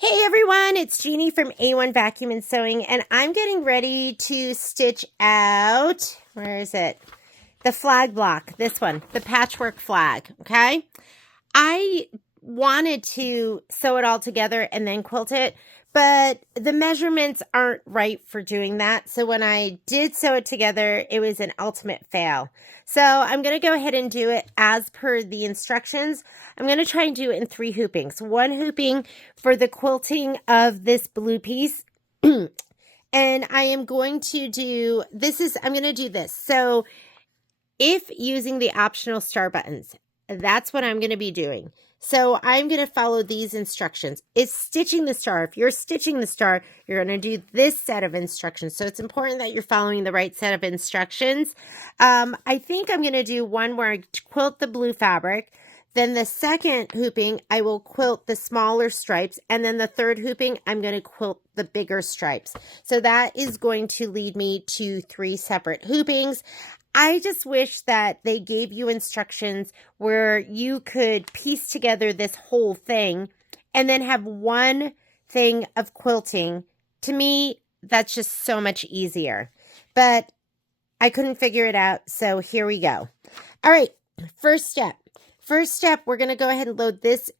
Hey everyone, it's Jeannie from A1 Vacuum and Sewing, and I'm getting ready to stitch out, where is it? The flag block, this one, the patchwork flag, okay? I wanted to sew it all together and then quilt it, but the measurements aren't right for doing that. So when I did sew it together, it was an ultimate fail. So I'm going to go ahead and do it as per the instructions. I'm going to try and do it in 3 hoopings. 1 hooping for the quilting of this blue piece. And I am going to do, I'm going to do this. So if using the optional star buttons, that's what I'm going to be doing. So I'm going to follow these instructions. It's stitching the star. If you're stitching the star, you're going to do this set of instructions. So it's important that you're following the right set of instructions. I think I'm going to do one where I quilt the blue fabric. Then the second hooping, I will quilt the smaller stripes. And then the third hooping, I'm going to quilt the bigger stripes. So that is going to lead me to 3 separate hoopings. I just wish that they gave you instructions where you could piece together this whole thing and then have one thing of quilting. To me, that's just so much easier. But I couldn't figure it out, so here we go. All right, first step. First step, we're going to go ahead and load this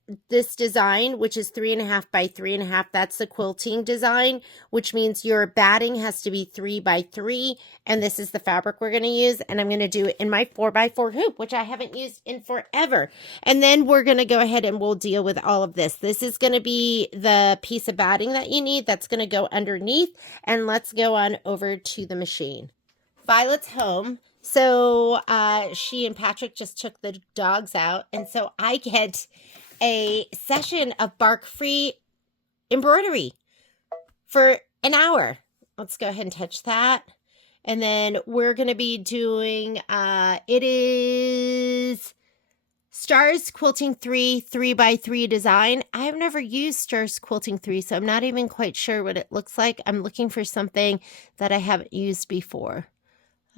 design, which is 3.5 by 3.5. That's the quilting design, which means your batting has to be 3 by 3. And this is the fabric we're going to use. And I'm going to do it in my 4 by 4 hoop, which I haven't used in forever. And then we're going to go ahead and we'll deal with all of this. This is going to be the piece of batting that you need. That's going to go underneath. And let's go on over to the machine. Violet's home. So she and Patrick just took the dogs out, and so I get a session of bark-free embroidery for an hour. Let's go ahead and touch that. And then we're going to be doing, it is Stars Quilting 3 by 3 design. I've never used Stars Quilting 3, so I'm not even quite sure what it looks like. I'm looking for something that I haven't used before.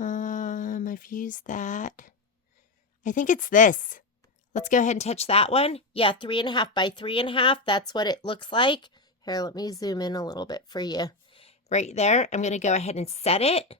I've used that. I think it's this. Let's go ahead and touch that one. Yeah, 3.5 by 3.5. That's what it looks like. Here, let me zoom in a little bit for you. Right there. I'm going to go ahead and set it.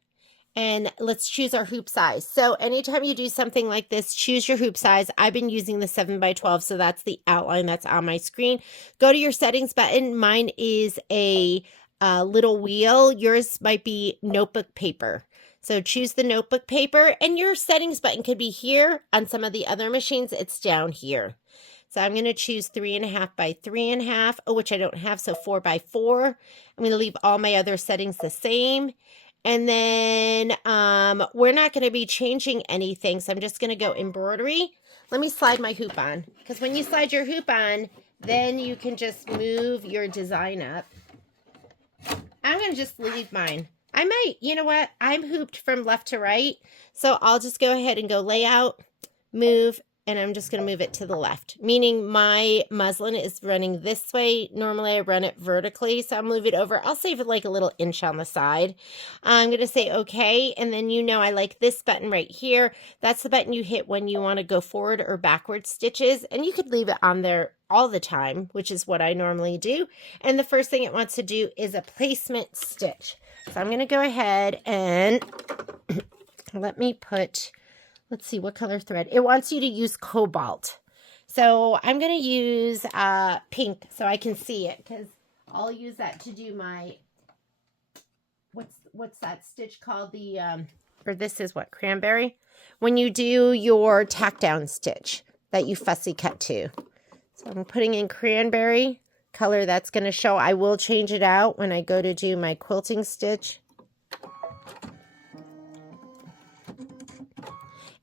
And let's choose our hoop size. So anytime you do something like this, choose your hoop size. I've been using the 7 by 12, so that's the outline that's on my screen. Go to your settings button. Mine is a little wheel. Yours might be notebook paper. So choose the notebook paper, and your settings button could be here. On some of the other machines, it's down here. So I'm going to choose 3.5 by 3.5, which I don't have, so 4 by 4. I'm going to leave all my other settings the same. And then we're not going to be changing anything, so I'm just going to go embroidery. Let me slide my hoop on, because when you slide your hoop on, then you can just move your design up. I'm going to just leave mine. I might, you know what? I'm hooped from left to right, so I'll just go ahead and go layout, move, and I'm just going to move it to the left, meaning my muslin is running this way. Normally I run it vertically, so I'll move it over. I'll save it like a little inch on the side. I'm going to say okay, and then you know I like this button right here. That's the button you hit when you want to go forward or backward stitches, and you could leave it on there all the time, which is what I normally do. And the first thing it wants to do is a placement stitch. So I'm going to go ahead and let me put, let's see, what color thread? It wants you to use cobalt. So I'm going to use pink so I can see it, because I'll use that to do my, what's that stitch called? The, or this is what, cranberry? When you do your tack down stitch that you fussy cut to. So I'm putting in cranberry color. That's going to show. I will change it out when I go to do my quilting stitch.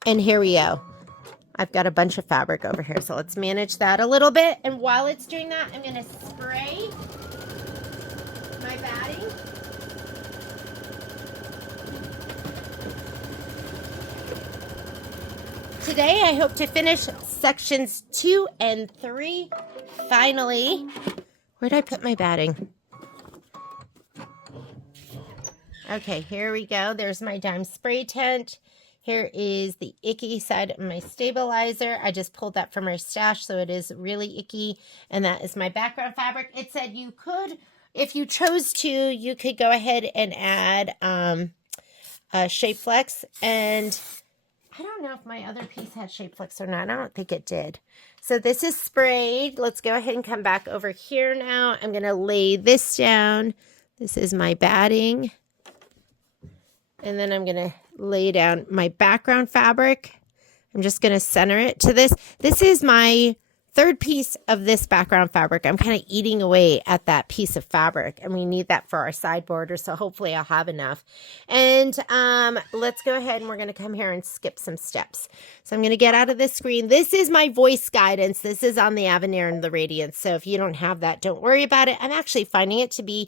And here we go. I've got a bunch of fabric over here, so let's manage that a little bit. And while it's doing that, I'm going to spray my batting. Today I hope to finish sections 2 and 3. Finally, where'd I put my batting? Okay, here we go. There's my dime spray tent. Here is the icky side of my stabilizer. I just pulled that from our stash, so it is really icky. And that is my background fabric. It said you could, if you chose to, you could go ahead and add Shape Flex. And I don't know if my other piece had Shape Flex or not. I don't think it did. So this is sprayed. Let's go ahead and come back over here now. I'm going to lay this down. This is my batting. And then I'm going to lay down my background fabric. I'm just going to center it to this. This is my third piece of this background fabric. I'm kind of eating away at that piece of fabric, and we need that for our side border, so hopefully I'll have enough. And let's go ahead and we're going to come here and skip some steps. So I'm going to get out of this screen. This is my voice guidance. This is on the Avenir and the Radiance, so if you don't have that, don't worry about it. I'm actually finding it to be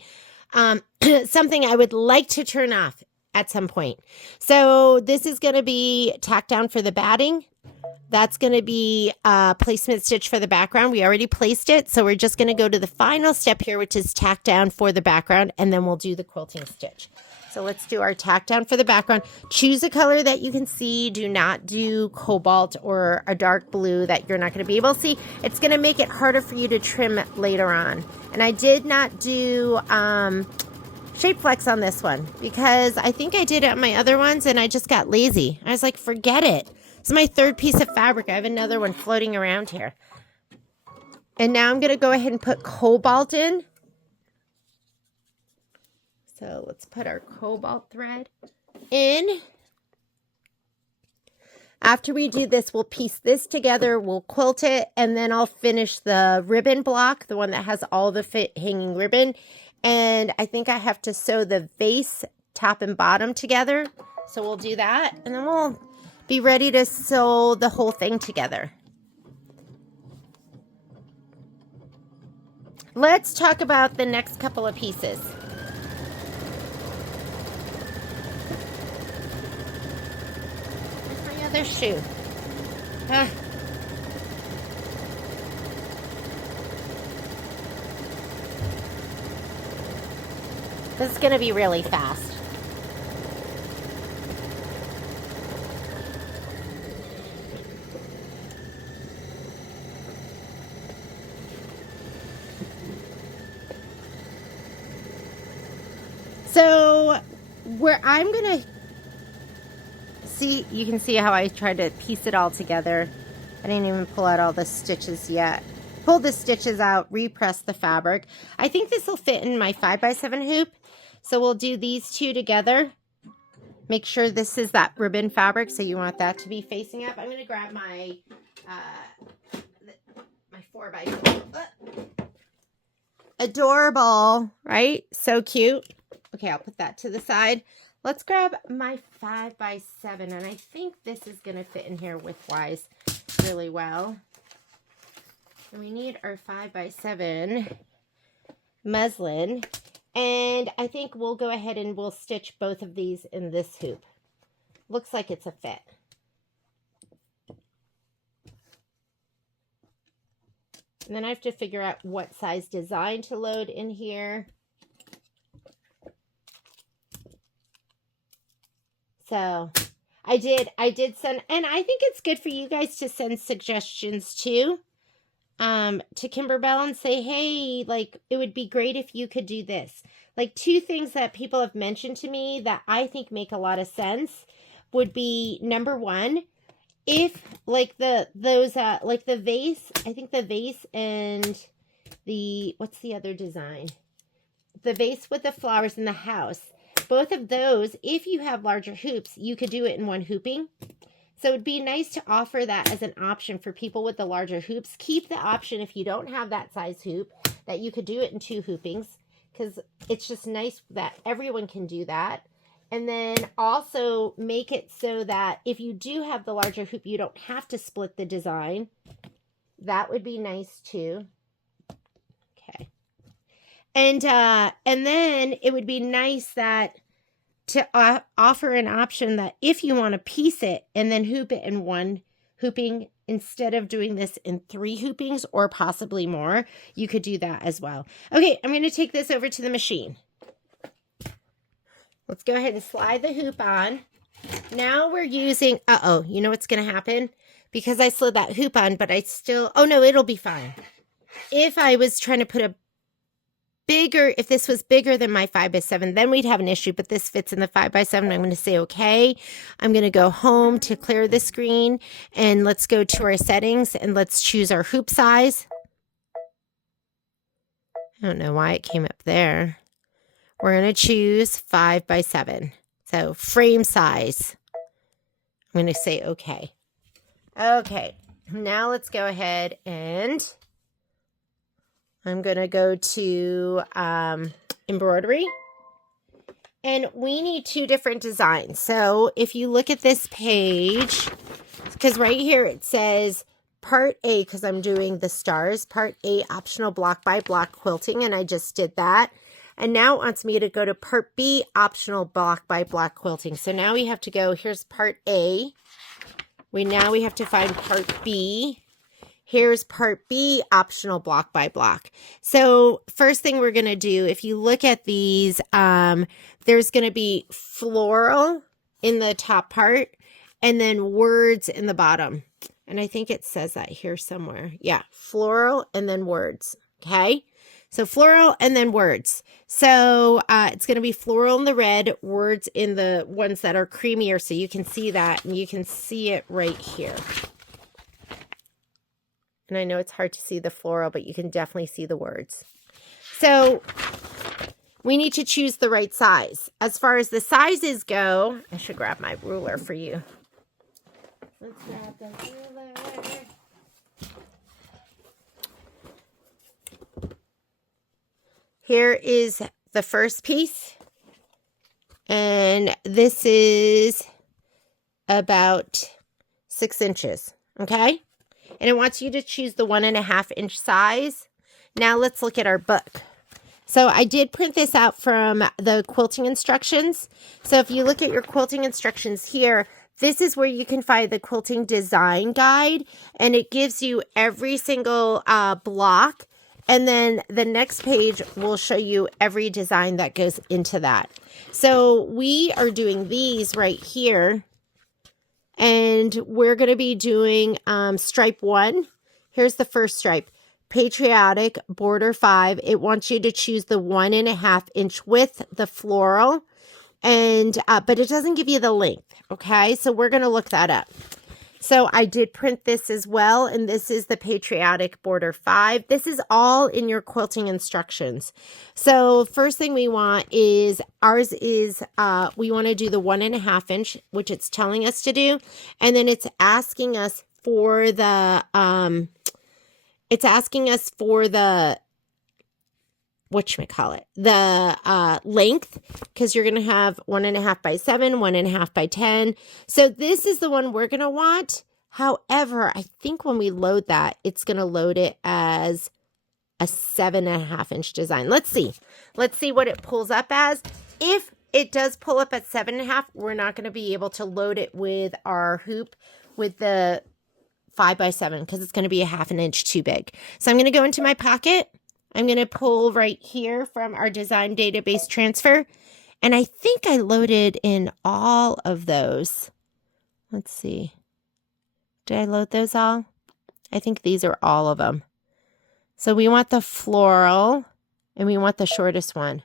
something I would like to turn off at some point. So this is going to be tacked down for the batting. That's going to be a placement stitch for the background. We already placed it, so we're just going to go to the final step here, which is tack down for the background, and then we'll do the quilting stitch. So let's do our tack down for the background. Choose a color that you can see. Do not do cobalt or a dark blue that you're not going to be able to see. It's going to make it harder for you to trim later on. And I did not do Shape Flex on this one because I think I did it on my other ones and I just got lazy. I was like, forget it. It's my third piece of fabric. I have another one floating around here. And now I'm going to go ahead and put cobalt in. So let's put our cobalt thread in. After we do this, we'll piece this together, we'll quilt it, and then I'll finish the ribbon block, the one that has all the hanging ribbon. And I think I have to sew the vase top and bottom together. So we'll do that, and then we'll be ready to sew the whole thing together. Let's talk about the next couple of pieces. Where's my other shoe? This is going to be really fast. So where I'm going to see, you can see how I tried to piece it all together. I didn't even pull out all the stitches yet. Pull the stitches out, repress the fabric. I think this will fit in my 5x7 hoop. So we'll do these two together. Make sure this is that ribbon fabric, so you want that to be facing up. I'm going to grab my my 4x4. Adorable, right? So cute. Okay, I'll put that to the side. Let's grab my 5x7, and I think this is going to fit in here width-wise really well. And we need our 5x7 muslin. And I think we'll go ahead and we'll stitch both of these in this hoop. Looks like it's a fit. And then I have to figure out what size design to load in here. So I did send, and I think it's good for you guys to send suggestions too. To Kimberbell and say, hey, like, it would be great if you could do this. Like, two things that people have mentioned to me that I think make a lot of sense would be, number one, if, like, like the vase, I think the vase and the, what's the other design? The vase with the flowers in the house. Both of those, if you have larger hoops, you could do it in one hooping. So it'd be nice to offer that as an option for people with the larger hoops. Keep the option if you don't have that size hoop that you could do it in two hoopings, because it's just nice that everyone can do that. And then also make it so that if you do have the larger hoop, you don't have to split the design. That would be nice too. Okay. And then it would be nice that to offer an option that if you want to piece it and then hoop it in one hooping, instead of doing this in 3 hoopings or possibly more, you could do that as well. Okay, I'm going to take this over to the machine. Let's go ahead and slide the hoop on. Now we're using, uh-oh, you know what's going to happen? Because I slid that hoop on, but I still, oh no, it'll be fine. If I was trying to put a bigger, if this was bigger than my 5x7, then we'd have an issue, but this fits in the 5x7. I'm going to say, okay, I'm going to go home to clear the screen, and let's go to our settings, and let's choose our hoop size. I don't know why it came up there. We're going to choose 5x7. So frame size. I'm going to say okay. Okay, now let's go ahead and I'm going to go to embroidery. And we need 2 different designs. So if you look at this page, because right here it says Part A, because I'm doing the stars, Part A optional block by block quilting, and I just did that. And now it wants me to go to Part B optional block by block quilting. So now we have to go, here's Part A. Now we have to find Part B. Here's Part B optional block by block. So first thing we're going to do, if you look at these, there's going to be floral in the top part and then words in the bottom. And I think it says that here somewhere. Yeah, floral and then words. Okay. So floral and then words. So it's going to be floral in the red, words in the ones that are creamier. So you can see that, and you can see it right here. And I know it's hard to see the floral, but you can definitely see the words. So we need to choose the right size. As far as the sizes go, I should grab my ruler for you. Let's grab the ruler. Here is the first piece, and this is about 6 inches, okay? And it wants you to choose the 1.5 inch size. Now let's look at our book. So I did print this out from the quilting instructions. So if you look at your quilting instructions here, this is where you can find the quilting design guide, and it gives you every single block. And then the next page will show you every design that goes into that. So we are doing these right here. And we're going to be doing stripe 1. Here's the first stripe. Patriotic, border 5. It wants you to choose the 1.5 inch width, the floral. And but it doesn't give you the length. Okay, so we're going to look that up. So I did print this as well, and this is the Patriotic border 5. This is all in your quilting instructions. So first thing we want is, ours is, we want to do the 1.5 inch, which it's telling us to do. And then it's asking us for the, whatchamacallit, the length, because you're going to have 1.5 by 7, 1.5 by 10. So this is the one we're going to want. However, I think when we load that, it's going to load it as a 7.5 inch design. Let's see what it pulls up as. If it does pull up at 7.5, we're not going to be able to load it with our hoop with the 5x7 because it's going to be a 1/2 inch too big. So I'm going to go into my pocket. I'm going to pull right here from our design database transfer. And I think I loaded in all of those. Let's see. Did I load those all? I think these are all of them. So we want the floral and we want the shortest one.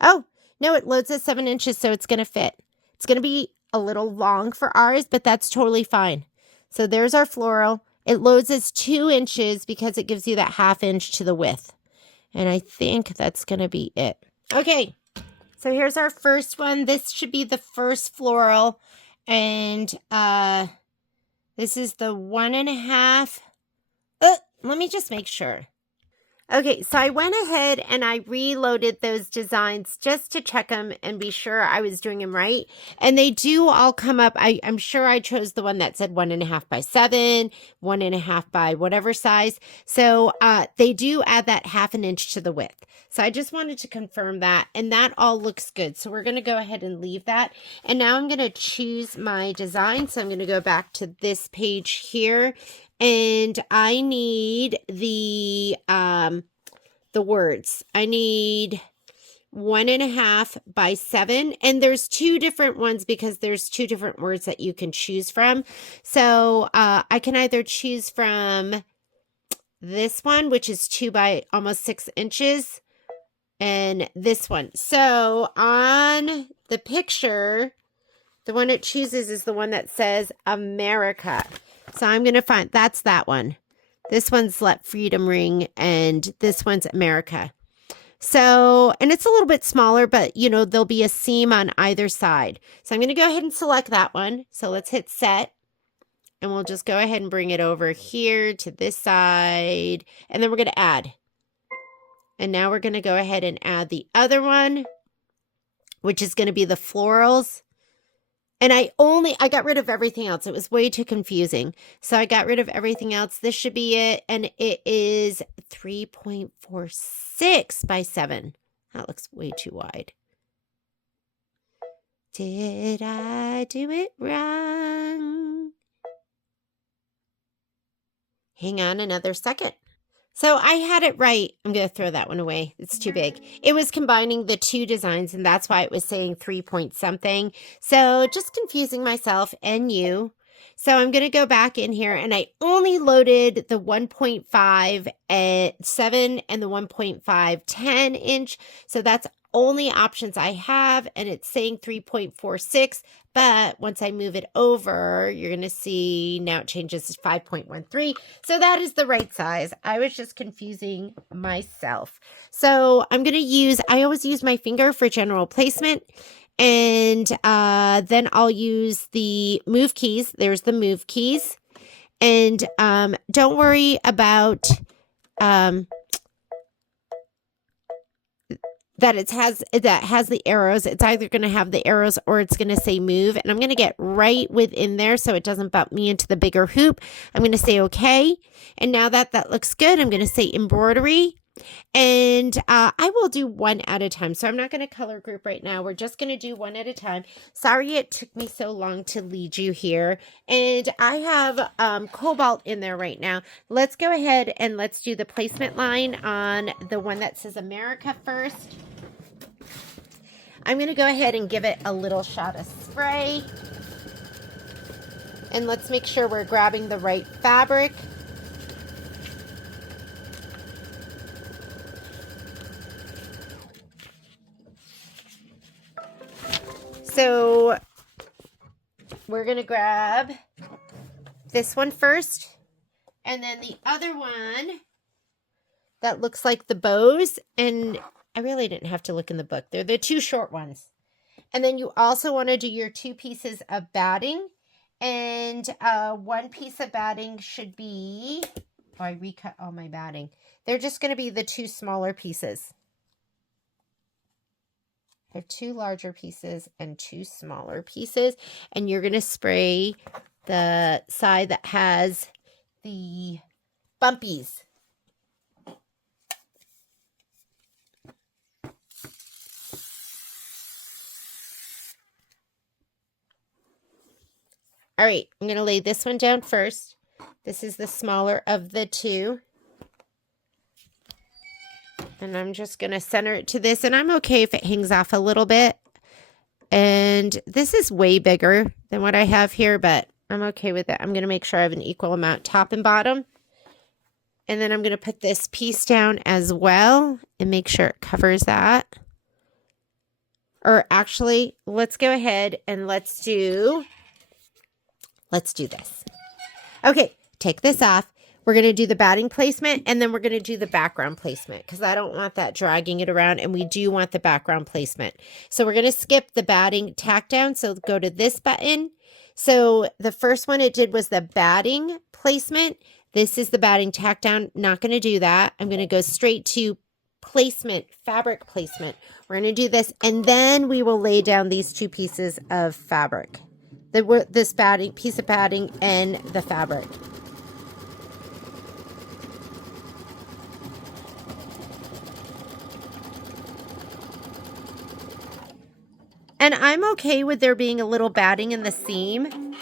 Oh, no, it loads at 7 inches, so it's going to fit. It's going to be a little long for ours, but that's totally fine. So there's our floral. It loads as 2 inches because it gives you that 1/2 inch to the width. And I think that's going to be it. Okay, so here's our first one. This should be the first floral. And this is the 1.5. Let me just make sure. Okay, so I went ahead and I reloaded those designs just to check them and be sure I was doing them right. And they do all come up. I'm sure I chose the one that said 1.5 by 7, 1.5 by whatever size. So they do add that 1/2 inch to the width. So I just wanted to confirm that, and that all looks good. So we're going to go ahead and leave that. And now I'm going to choose my design. So I'm going to go back to this page here. And I need the words. I need 1.5 by 7. And there's 2 different ones because there's 2 different words that you can choose from. So I can either choose from this one, which is 2 by almost 6 inches, and this one. So on the picture, the one it chooses is the one that says America. So I'm going to find, that's that one. This one's Let Freedom Ring, and this one's America. So, and it's a little bit smaller, but you know, there'll be a seam on either side. So I'm going to go ahead and select that one. So let's hit set, and we'll just go ahead and bring it over here to this side, and then we're going to add. And now we're going to go ahead and add the other one, which is going to be the florals. And I got rid of everything else. It was way too confusing. So I got rid of everything else. This should be it. And it is 3.46 by 7. That looks way too wide. Did I do it wrong? Hang on another second. So I had it right. I'm going to throw that one away. It's too big. It was combining the 2 designs, and that's why it was saying 3 point something. So just confusing myself and you. So I'm going to go back in here, and I only loaded the 1.5 at 7 and the 1.5 10 inch. So that's only options I have, and it's saying 3.46. But once I move it over, you're going to see now it changes to 5.13. So that is the right size. I was just confusing myself. So I'm going to use, I always use my finger for general placement. And then I'll use the move keys. There's the move keys. And don't worry about that has the arrows. It's either going to have the arrows or it's going to say move. And I'm going to get right within there so it doesn't bump me into the bigger hoop. I'm going to say okay. And now that that looks good, I'm going to say embroidery. And I will do one at a time. So I'm not going to color group right now. We're just going to do one at a time. Sorry it took me so long to lead you here. And I have cobalt in there right now. Let's go ahead and let's do the placement line on the one that says America first. I'm going to go ahead and give it a little shot of spray. And let's make sure we're grabbing the right fabric. So we're going to grab this one first, and then the other one that looks like the bows, and I really didn't have to look in the book. They're the 2 short ones. And then you also want to do your 2 pieces of batting, and 1 piece of batting should be, oh, I recut all my batting. They're just going to be the 2 smaller pieces. They're 2 larger pieces and 2 smaller pieces. And you're going to spray the side that has the bumpies. All right, I'm going to lay this one down first. This is the smaller of the 2. And I'm just going to center it to this. And I'm okay if it hangs off a little bit. And this is way bigger than what I have here, but I'm okay with it. I'm going to make sure I have an equal amount top and bottom. And then I'm going to put this piece down as well and make sure it covers that. Or actually, let's go ahead and let's do this. Okay, take this off. We're going to do the batting placement, and then we're going to do the background placement because I don't want that dragging it around, and we do want the background placement. So we're going to skip the batting tack down. So go to this button. So the first one it did was the batting placement. This is the batting tack down. Not going to do that. I'm going to go straight to placement, fabric placement. We're going to do this, and then we will lay down these 2 pieces of fabric. This batting, piece of batting, and the fabric. And I'm okay with there being a little batting in the seam.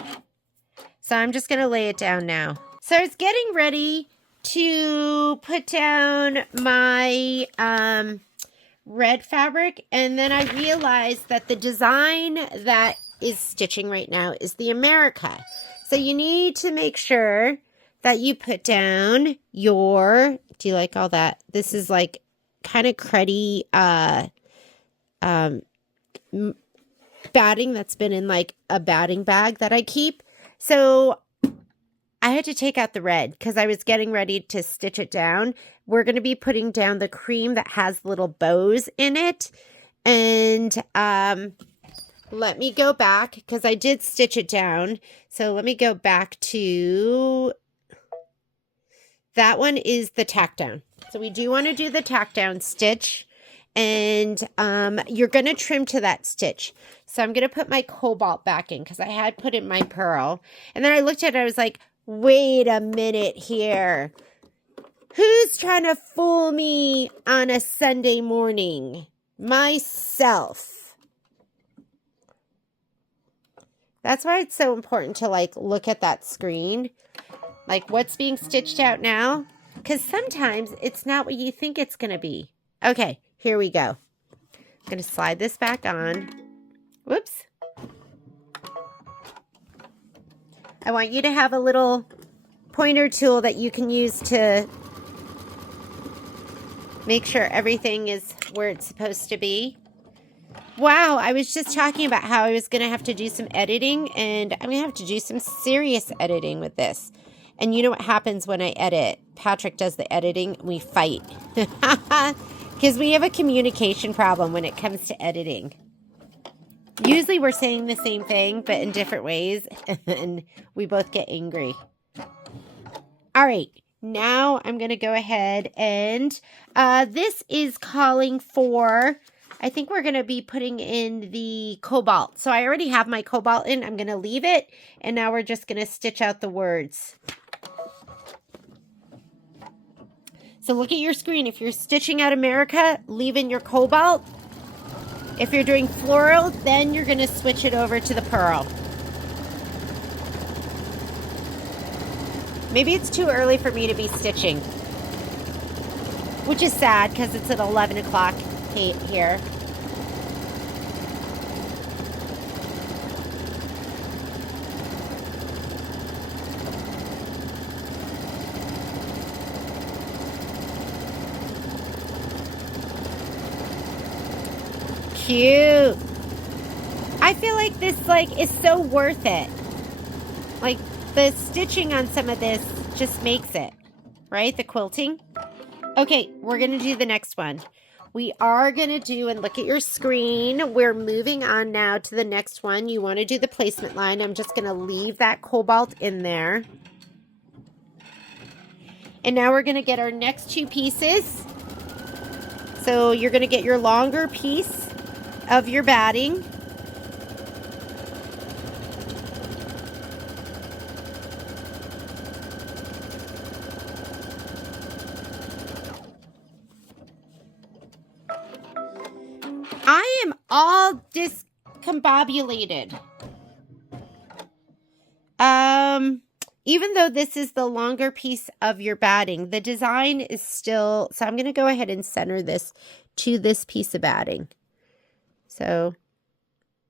So I'm just going to lay it down now. So I was getting ready to put down my red fabric, and then I realized that the design that is stitching right now is the America. So you need to make sure that you put down your, do you like all that? This is like kind of cruddy batting that's been in like a batting bag that I keep. So I had to take out the red because I was getting ready to stitch it down. We're going to be putting down the cream that has little bows in it. And let me go back because I did stitch it down. So let me go back to, that one is the tack down. So we do want to do the tack down stitch. And you're going to trim to that stitch. So I'm going to put my cobalt back in because I had put in my pearl. And then I looked at it, I was like, wait a minute here. Who's trying to fool me on a Sunday morning? Myself. That's why it's so important to like look at that screen. Like what's being stitched out now? Because sometimes it's not what you think it's going to be. Okay, here we go. I'm going to slide this back on. Whoops. I want you to have a little pointer tool that you can use to make sure everything is where it's supposed to be. Wow, I was just talking about how I was going to have to do some editing, and I'm going to have to do some serious editing with this. And you know what happens when I edit? Patrick does the editing, we fight. Because we have a communication problem when it comes to editing. Usually we're saying the same thing, but in different ways, and we both get angry. All right, now I'm going to go ahead and this is calling for, I think we're going to be putting in the cobalt. So I already have my cobalt in. I'm going to leave it, and now we're just going to stitch out the words. So look at your screen. If you're stitching out America, leave in your cobalt. If you're doing floral, then you're going to switch it over to the pearl. Maybe it's too early for me to be stitching, which is sad because it's at 11 o'clock here. Cute. I feel like this is so worth it. Like the stitching on some of this just makes it, right? The quilting. Okay, we're going to do the next one. We are going to do, and look at your screen, we're moving on now to the next one. You want to do the placement line. I'm just going to leave that cobalt in there. And now we're going to get our next two pieces. So you're going to get your longer piece of your batting. I am all discombobulated. Even though this is the longer piece of your batting, the design is still, so I'm going to go ahead and center this to this piece of batting. So,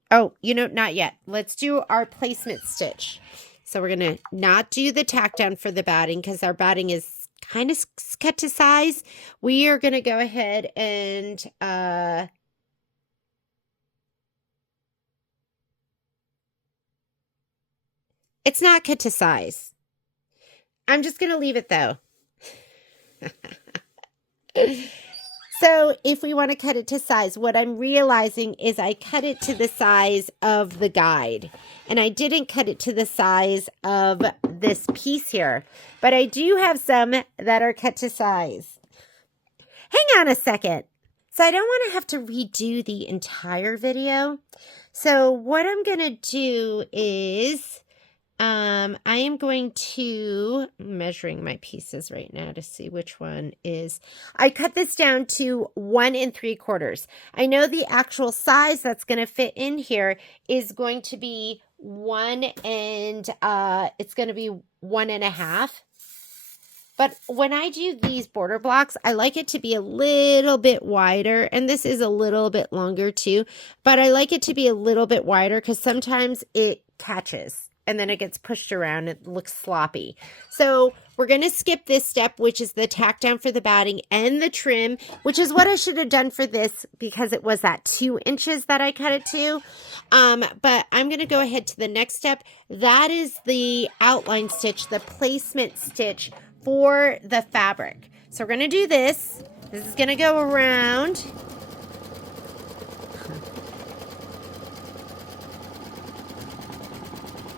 oh, not yet. Let's do our placement stitch. So we're going to not do the tack down for the batting because our batting is kind of cut to size. We are going to go ahead and, it's not cut to size. I'm just going to leave it though. So if we want to cut it to size, what I'm realizing is I cut it to the size of the guide. And I didn't cut it to the size of this piece here. But I do have some that are cut to size. Hang on a second. So I don't want to have to redo the entire video. So what I'm going to do is I am going to, I'm measuring my pieces right now to see which one is, I cut this down to 1 3/4. I know the actual size that's going to fit in here is going to be 1 and, it's going to be 1 1/2. But when I do these border blocks, I like it to be a little bit wider. And this is a little bit longer too. But I like it to be a little bit wider because sometimes it catches. And then it gets pushed around. It looks sloppy. So we're going to skip this step, which is the tack down for the batting and the trim, which is what I should have done for this because it was that 2 inches that I cut it to. But I'm going to go ahead to the next step. That is the outline stitch, the placement stitch for the fabric. So we're going to do this. This is going to go around.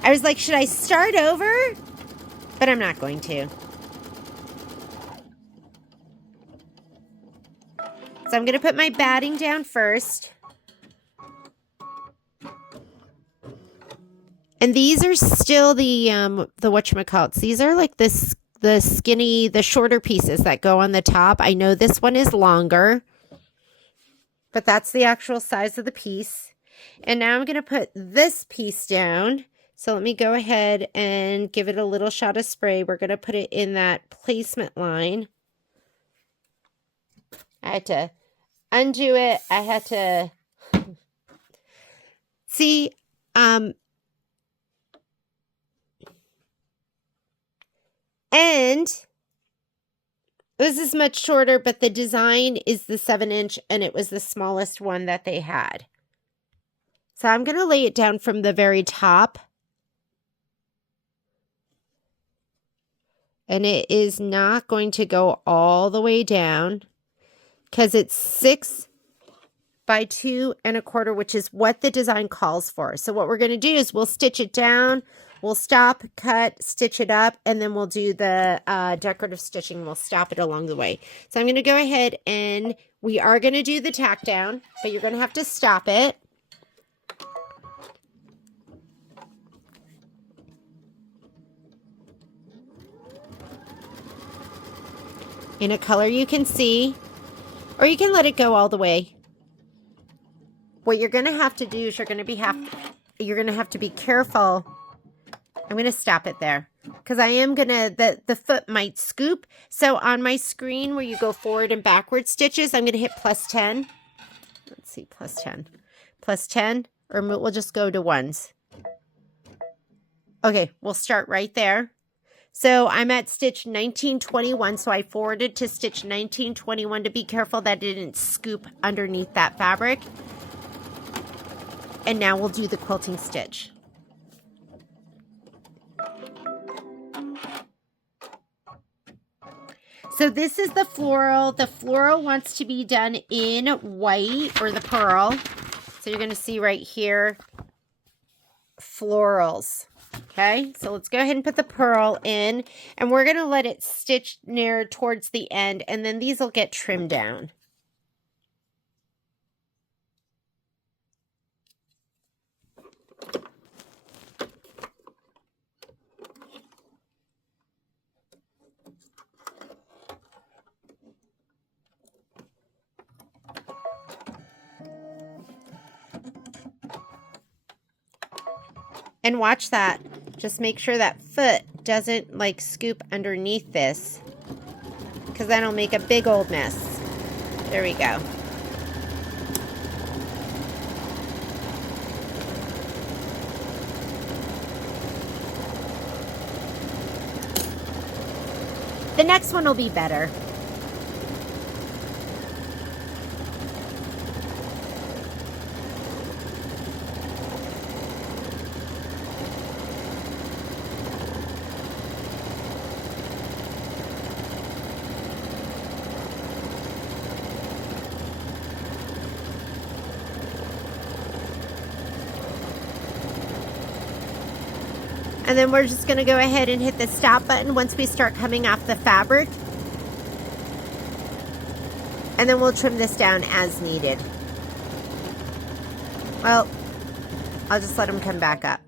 I was like, should I start over? But I'm not going to. So I'm going to put my batting down first. And these are still the whatchamacallits. These are like the skinny, the shorter pieces that go on the top. I know this one is longer, but that's the actual size of the piece. And now I'm going to put this piece down. So let me go ahead and give it a little shot of spray. We're going to put it in that placement line. I had to undo it. I had to see, and this is much shorter, but the design is the 7-inch and it was the smallest one that they had. So I'm going to lay it down from the very top. And it is not going to go all the way down because it's 6 by 2 1/4, which is what the design calls for. So what we're going to do is we'll stitch it down, we'll stop, cut, stitch it up, and then we'll do the decorative stitching. We'll stop it along the way. So I'm going to go ahead and we are going to do the tack down, but you're going to have to stop it. In a color you can see, or you can let it go all the way. What you're going to have to do is you're going to have to be careful. I'm going to stop it there because I am going to, the foot might scoop. So on my screen where you go forward and backward stitches, I'm going to hit +10. Let's see, +10, or we'll just go to ones. Okay, we'll start right there. So I'm at stitch 1921, so I forwarded to stitch 1921 to be careful that it didn't scoop underneath that fabric. And now we'll do the quilting stitch. So this is the floral. The floral wants to be done in white or the pearl. So you're going to see right here, florals. Okay, so let's go ahead and put the pearl in, and we're going to let it stitch near towards the end, and then these will get trimmed down. And watch that. Just make sure that foot doesn't like scoop underneath this, because that'll make a big old mess. There we go. The next one will be better. And then we're just going to go ahead and hit the stop button once we start coming off the fabric. And then we'll trim this down as needed. Well, I'll just let him come back up.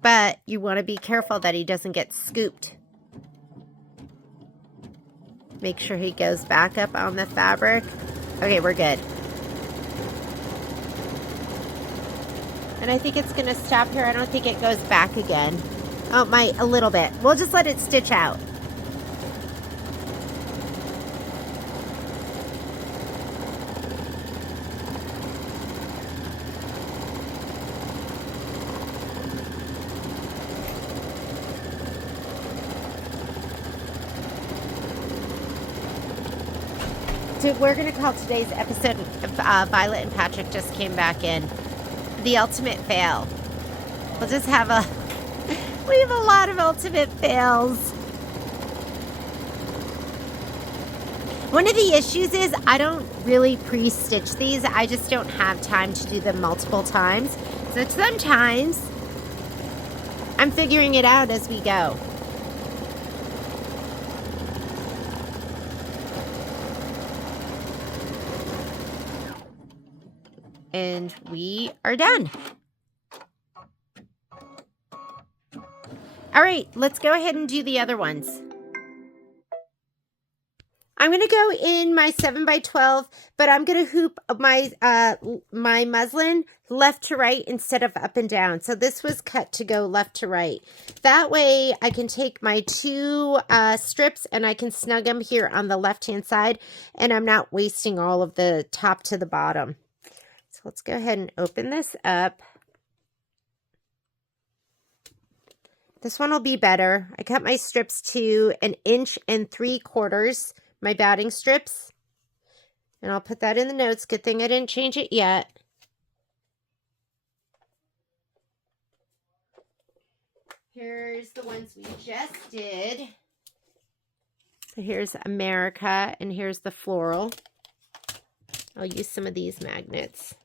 But you want to be careful that he doesn't get scooped. Make sure he goes back up on the fabric. Okay, we're good. And I think it's going to stop here. I don't think it goes back again. Oh, a little bit. We'll just let it stitch out. So we're going to call today's episode, Violet and Patrick just came back in, the ultimate fail. We'll just have we have a lot of ultimate fails. One of the issues is I don't really pre-stitch these. I just don't have time to do them multiple times. So sometimes I'm figuring it out as we go. And we are done. All right, let's go ahead and do the other ones. I'm going to go in my 7x12, but I'm going to hoop my my muslin left to right instead of up and down. So this was cut to go left to right. That way I can take my two strips and I can snug them here on the left-hand side, and I'm not wasting all of the top to the bottom. So let's go ahead and open this up. This one will be better. I cut my strips to 1 3/4 inches, my batting strips. And I'll put that in the notes. Good thing I didn't change it yet. Here's the ones we just did. So here's America, and here's the floral. I'll use some of these magnets.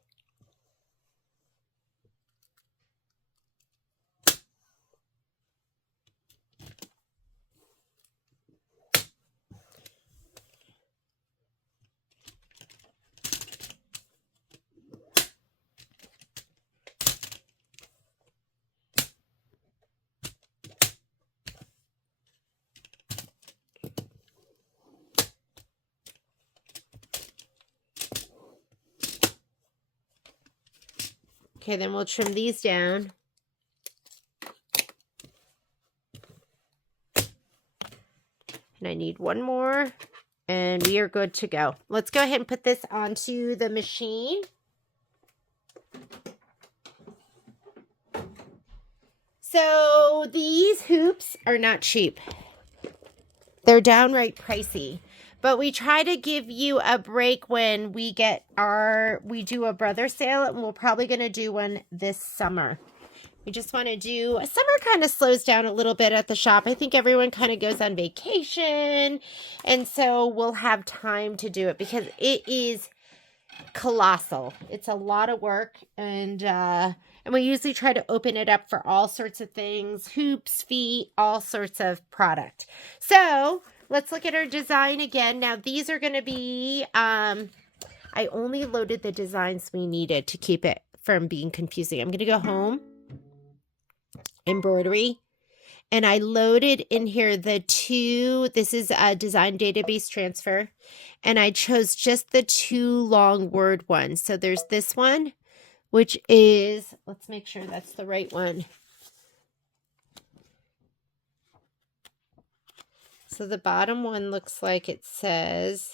Okay, then we'll trim these down. And I need one more, and we are good to go. Let's go ahead and put this onto the machine. So these hoops are not cheap. They're downright pricey. But we try to give you a break when we do a brother sale, and we're probably going to do one this summer. We just want to do, summer kind of slows down a little bit at the shop. I think everyone kind of goes on vacation, and so we'll have time to do it because it is colossal. It's a lot of work, and we usually try to open it up for all sorts of things, hoops, feet, all sorts of product. So let's look at our design again. Now, these are going to be, I only loaded the designs we needed to keep it from being confusing. I'm going to go home, embroidery, and I loaded in here the two, this is a design database transfer, and I chose just the two long word ones. So there's this one, which is, let's make sure that's the right one. So the bottom one looks like it says,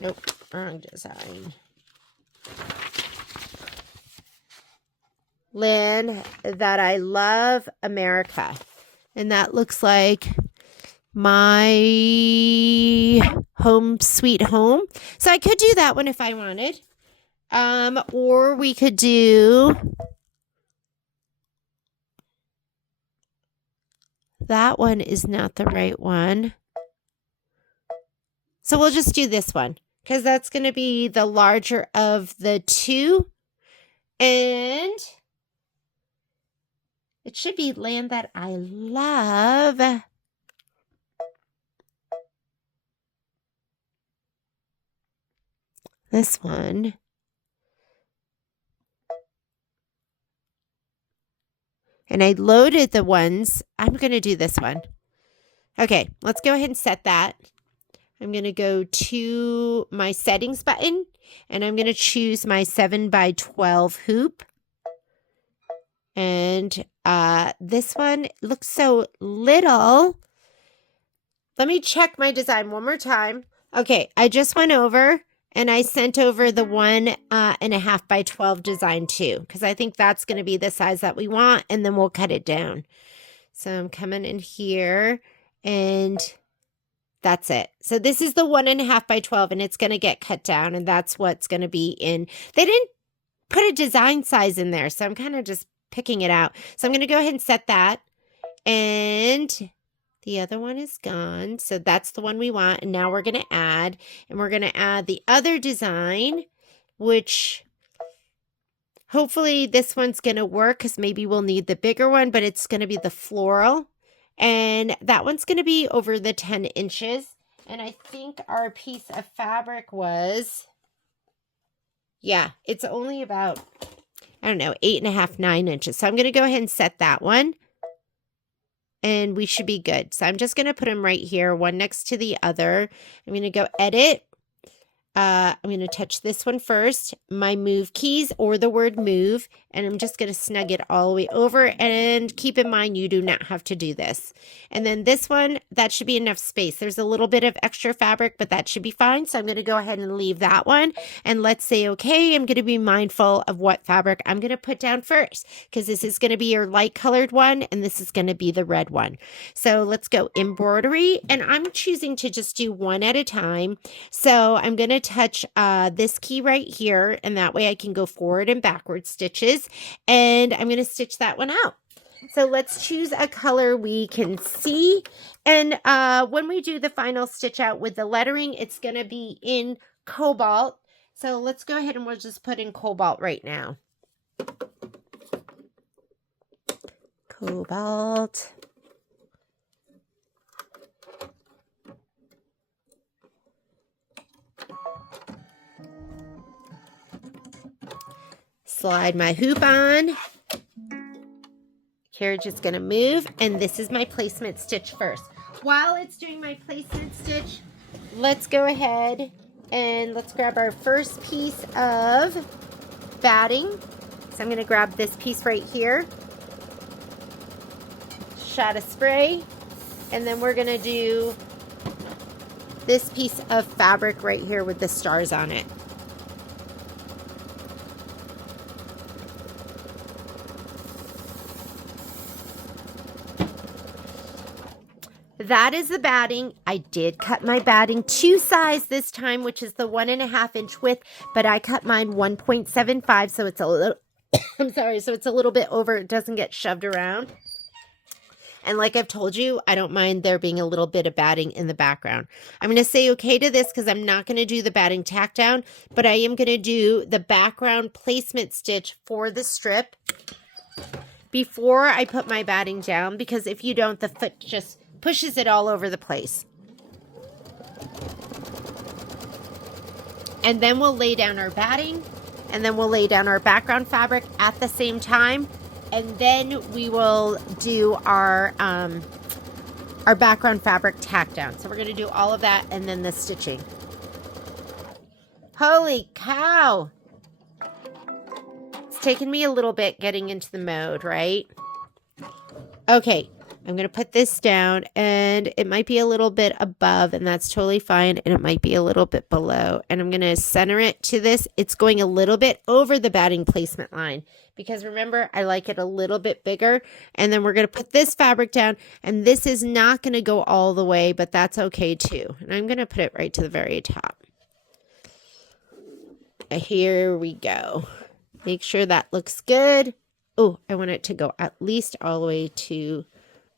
nope, wrong design. Lynn, that I love America. And that looks like my home sweet home. So I could do that one if I wanted. Or we could do that one is not the right one. So we'll just do this one because that's going to be the larger of the two. And it should be land that I love. This one. And I loaded the ones. I'm going to do this one. Okay, let's go ahead and set that. I'm going to go to my settings button, and I'm going to choose my 7x12 hoop. And this one looks so little. Let me check my design one more time. Okay, I just went over and I sent over the 1.5x12 design too, because I think that's going to be the size that we want, and then we'll cut it down. So I'm coming in here, And that's it. So this is the 1.5 by 12, and it's going to get cut down, and that's what's going to be in. They didn't put a design size in there, so I'm kind of just picking it out. So I'm going to go ahead and set that. And the other one is gone. So that's the one we want. And now we're going to add, and we're going to add the other design, which hopefully this one's going to work because maybe we'll need the bigger one, but it's going to be the floral. And that one's going to be over the 10 inches. And I think our piece of fabric was, yeah, it's only about, I don't know, 8.5, 9 inches. So I'm going to go ahead and set that one. And we should be good. So I'm just going to put them right here, one next to the other. I'm going to go edit. I'm going to touch this one first, my move keys or the word move, and I'm just going to snug it all the way over, and keep in mind you do not have to do this. And then this one, that should be enough space. There's a little bit of extra fabric, but that should be fine. So I'm going to go ahead and leave that one, and let's say, okay, I'm going to be mindful of what fabric I'm going to put down first, because this is going to be your light colored one, and this is going to be the red one. So let's go embroidery, and I'm choosing to just do one at a time. So I'm going to touch this key right here, and that way I can go forward and backward stitches, and I'm going to stitch that one out. So let's choose a color we can see, and when we do the final stitch out with the lettering, it's going to be in cobalt. So let's go ahead and we'll just put in cobalt right now. Cobalt. Slide my hoop on. Carriage is going to move, and this is my placement stitch first. While it's doing my placement stitch, let's go ahead and let's grab our first piece of batting. So I'm going to grab this piece right here, shot of spray, and then we're going to do this piece of fabric right here with the stars on it. That is the batting. I did cut my batting to size this time, which is the 1.5 inch width, but I cut mine 1.75, so it's a little, I'm sorry, so it's a little bit over. It doesn't get shoved around. And like I've told you, I don't mind there being a little bit of batting in the background. I'm going to say okay to this because I'm not going to do the batting tack down, but I am going to do the background placement stitch for the strip before I put my batting down, because if you don't, the foot just pushes it all over the place. And then we'll lay down our batting, and then we'll lay down our background fabric at the same time, and then we will do our background fabric tack down. So we're going to do all of that and then the stitching. Holy cow! It's taken me a little bit getting into the mode, right? Okay. I'm going to put this down, and it might be a little bit above, and that's totally fine, and it might be a little bit below, and I'm going to center it to this. It's going a little bit over the batting placement line, because remember, I like it a little bit bigger, and then we're going to put this fabric down, and this is not going to go all the way, but that's okay too, and I'm going to put it right to the very top. Here we go. Make sure that looks good. Oh, I want it to go at least all the way to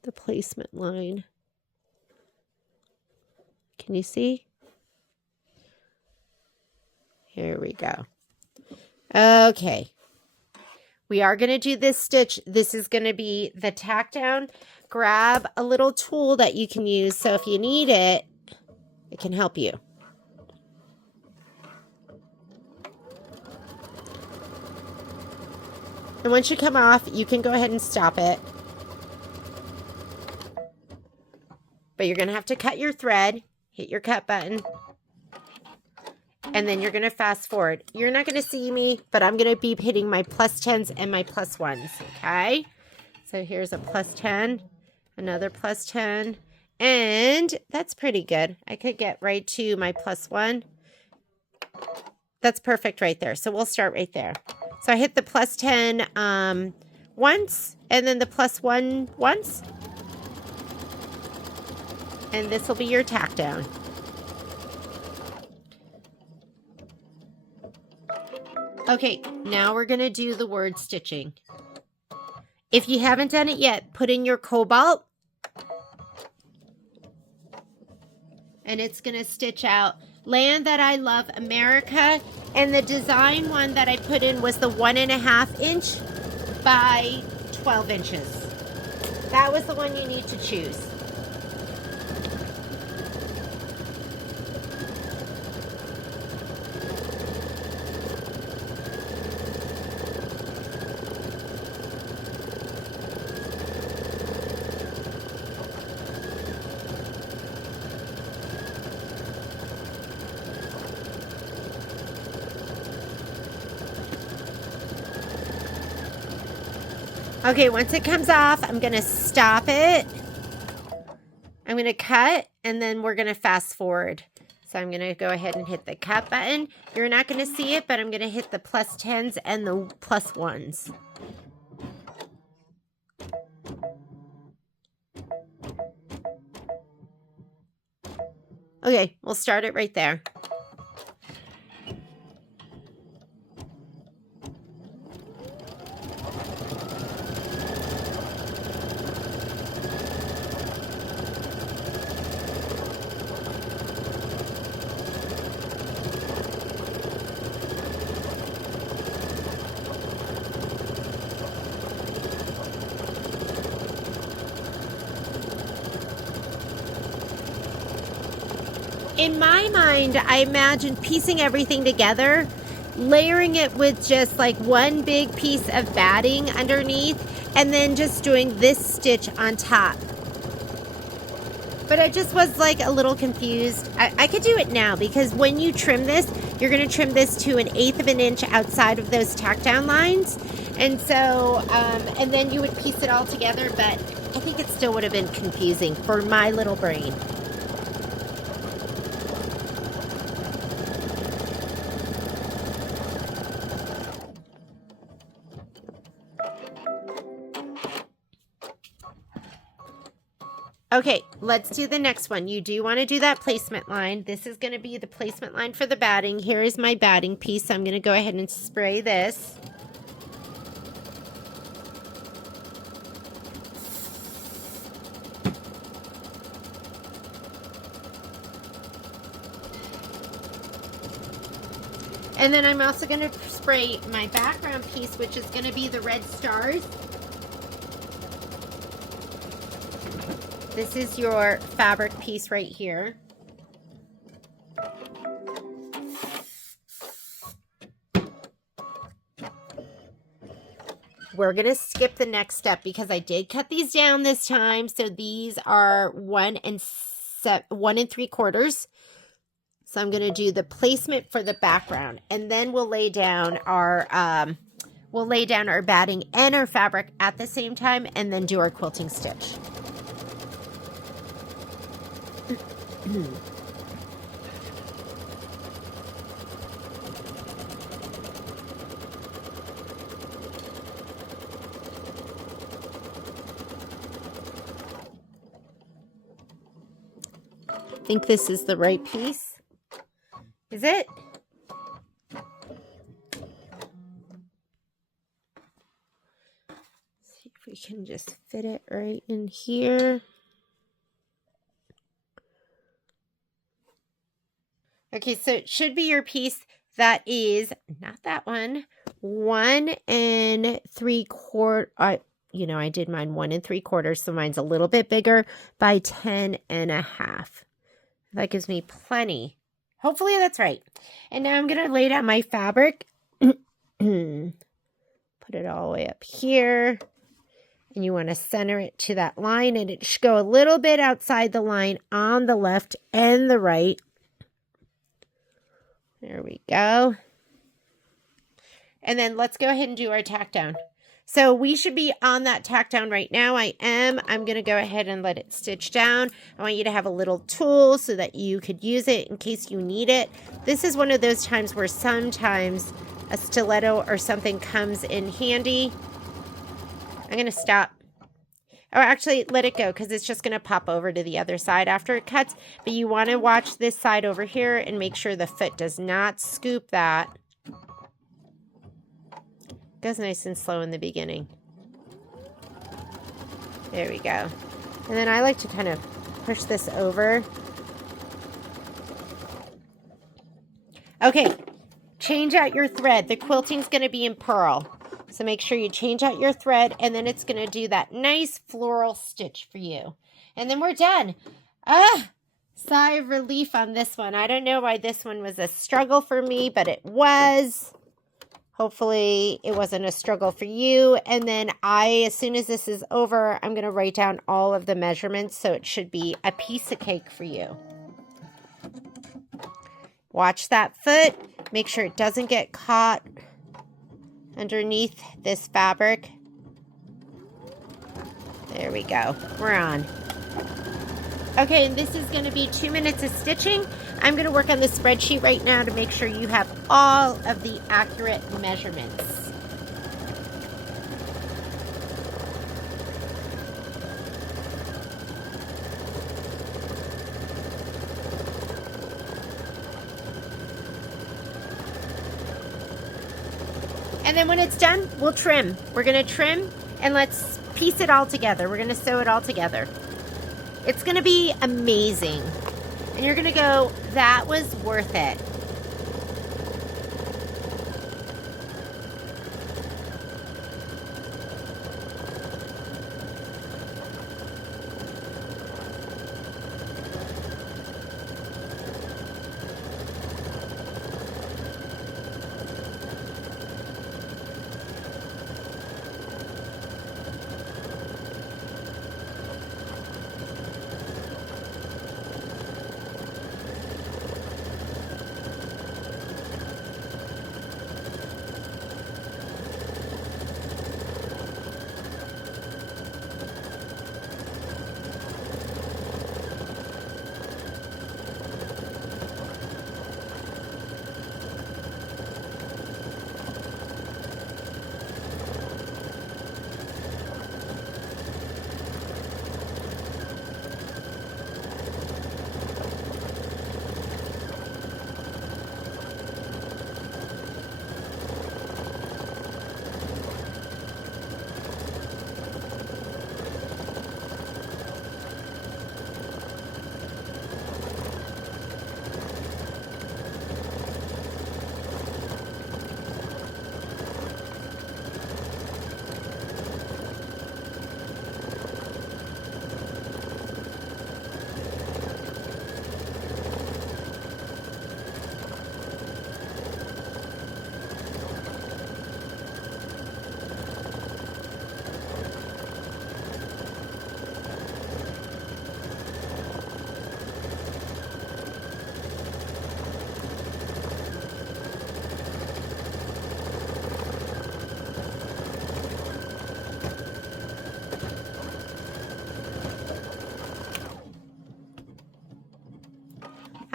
the placement line. Can you see? Here we go. Okay. We are going to do this stitch. This is going to be the tack down. Grab a little tool that you can use, so if you need it, it can help you. And once you come off, you can go ahead and stop it. But you're going to have to cut your thread, hit your cut button, and then you're going to fast forward. You're not going to see me, but I'm going to be hitting my +10s and my +1s, okay? So here's a +10, another +10, and that's pretty good. I could get right to my +1. That's perfect right there. So we'll start right there. So I hit the +10 once, and then the +1 once. And this will be your tack down. Okay, now we're going to do the word stitching. If you haven't done it yet, put in your cobalt. And it's going to stitch out Land That I Love America. And the design one that I put in was the 1.5 inch by 12 inches. That was the one you need to choose. Okay, once it comes off, I'm going to stop it. I'm going to cut, and then we're going to fast forward. So I'm going to go ahead and hit the cut button. You're not going to see it, but I'm going to hit the +10s and the +1s. Okay, we'll start it right there. In my mind, I imagine piecing everything together, layering it with just like one big piece of batting underneath, and then just doing this stitch on top. But I just was like a little confused. I could do it now, because when you trim this, you're going to trim this to 1/8 of an inch outside of those tack down lines. And so, and then you would piece it all together, but I think it still would have been confusing for my little brain. Okay, let's do the next one. You do want to do that placement line. This is going to be the placement line for the batting. Here is my batting piece. So I'm going to go ahead and spray this. And then I'm also going to spray my background piece, which is going to be the red stars. This is your fabric piece right here. We're going to skip the next step because I did cut these down this time. So these are 1 3/4. So I'm going to do the placement for the background, and then we'll lay down our batting and our fabric at the same time, and then do our quilting stitch. I think this is the right piece. Is it? See if we can just fit it right in here. Okay, so it should be your piece that is, not that one, 1 3/4. You know, I did mine 1 3/4, so mine's a little bit bigger, by 10.5. That gives me plenty. Hopefully that's right. And now I'm going to lay down my fabric. Put it all the way up here. And you want to center it to that line, and it should go a little bit outside the line on the left and the right. There we go. And then let's go ahead and do our tack down. So we should be on that tack down right now. I'm going to go ahead and let it stitch down. I want you to have a little tool so that you could use it in case you need it. This is one of those times where sometimes a stiletto or something comes in handy. I'm going to stop. Or actually, let it go because it's just going to pop over to the other side after it cuts. But you want to watch this side over here and make sure the foot does not scoop that. Goes nice and slow in the beginning. There we go. And then I like to kind of push this over. Okay, change out your thread. The quilting's going to be in pearl. So make sure you change out your thread, and then it's going to do that nice floral stitch for you. And then we're done. Sigh of relief on this one. I don't know why this one was a struggle for me, but it was. Hopefully it wasn't a struggle for you. And then as soon as this is over, I'm going to write down all of the measurements, so it should be a piece of cake for you. Watch that foot. Make sure it doesn't get caught underneath this fabric. There we go. We're on. Okay, and this is going to be 2 minutes of stitching. I'm going to work on the spreadsheet right now to make sure you have all of the accurate measurements. And then when it's done, we'll trim. We're going to trim, and let's piece it all together. We're going to sew it all together. It's going to be amazing. And you're going to go, that was worth it.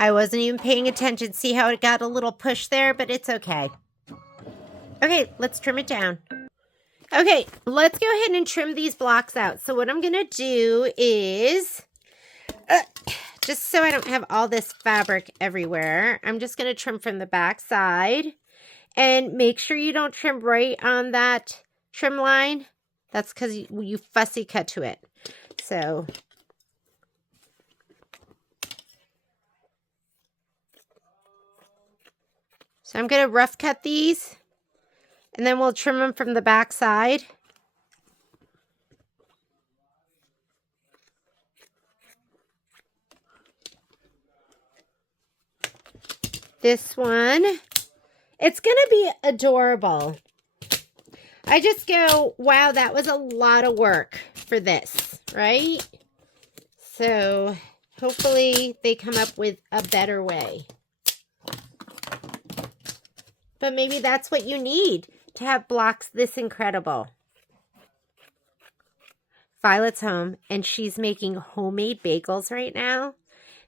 I wasn't even paying attention. See how it got a little push there, but it's okay. Okay, let's trim it down. Okay, let's go ahead and trim these blocks out. So what I'm going to do is, just so I don't have all this fabric everywhere, I'm just going to trim from the back side. And make sure you don't trim right on that trim line. That's because you fussy cut to it. So I'm going to rough cut these, and then we'll trim them from the back side. This one, it's going to be adorable. I just go, wow, that was a lot of work for this, right? So hopefully they come up with a better way. But maybe that's what you need to have blocks this incredible. Violet's home, and she's making homemade bagels right now.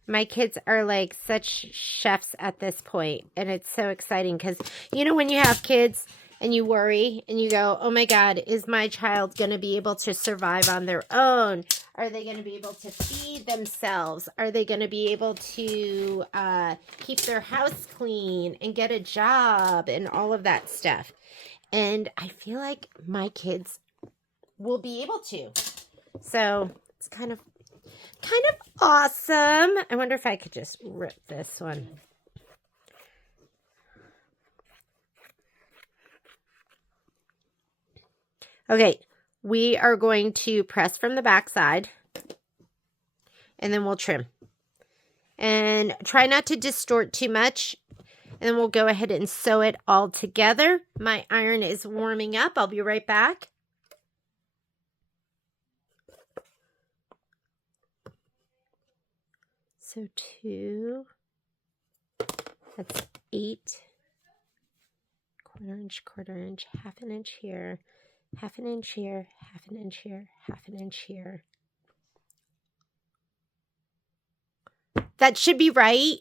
My kids are like such chefs at this point, and it's so exciting because, you know, when you have kids, and you worry and you go, oh my God, is my child going to be able to survive on their own? Are they going to be able to feed themselves? Are they going to be able to keep their house clean and get a job and all of that stuff? And I feel like my kids will be able to. So it's kind of awesome. I wonder if I could just rip this one. Okay, we are going to press from the back side, and then we'll trim. And try not to distort too much, and then we'll go ahead and sew it all together. My iron is warming up. I'll be right back. So 2, that's 8, quarter inch, half an inch here, half an inch here, half an inch here, half an inch here. That should be right.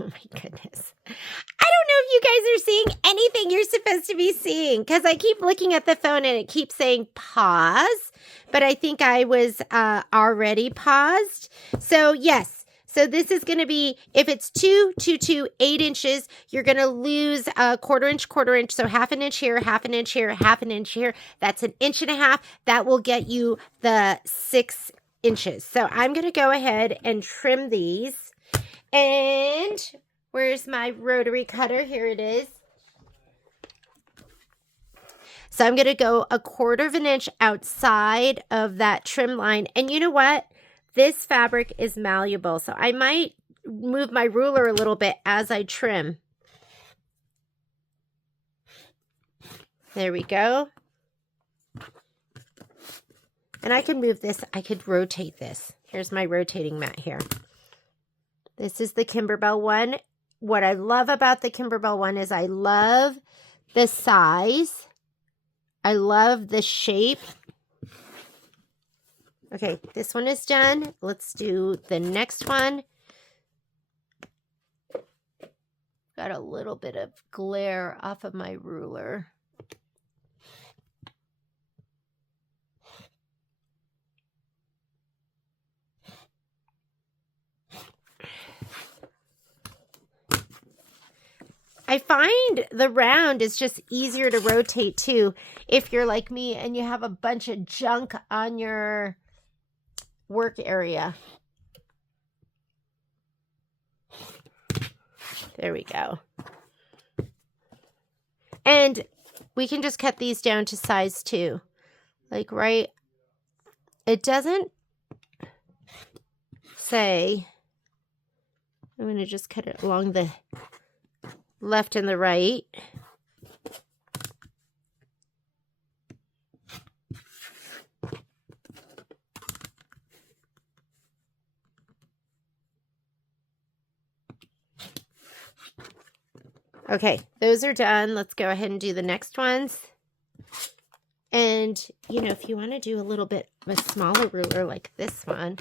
Oh my goodness. I don't know if you guys are seeing anything you're supposed to be seeing, because I keep looking at the phone and it keeps saying pause, but I think I was already paused. So yes. So this is going to be, if it's 2, 2, 2, 8 inches, you're going to lose a quarter inch. So half an inch here, half an inch here, half an inch here. That's an inch and a half. That will get you the 6 inches. So I'm going to go ahead and trim these. And where's my rotary cutter? Here it is. So I'm going to go a quarter of an inch outside of that trim line. And you know what? This fabric is malleable, so I might move my ruler a little bit as I trim. There we go. And I can move this. I could rotate this. Here's my rotating mat here. This is the Kimberbell one. What I love about the Kimberbell one is I love the size. I love the shape. Okay, this one is done. Let's do the next one. Got a little bit of glare off of my ruler. I find the round is just easier to rotate too if you're like me and you have a bunch of junk on your work area. There we go. And we can just cut these down to size 2. Like right, it doesn't say, I'm going to just cut it along the left and the right. Okay, those are done. Let's go ahead and do the next ones. And, you know, if you want to do a little bit of a smaller ruler like this one,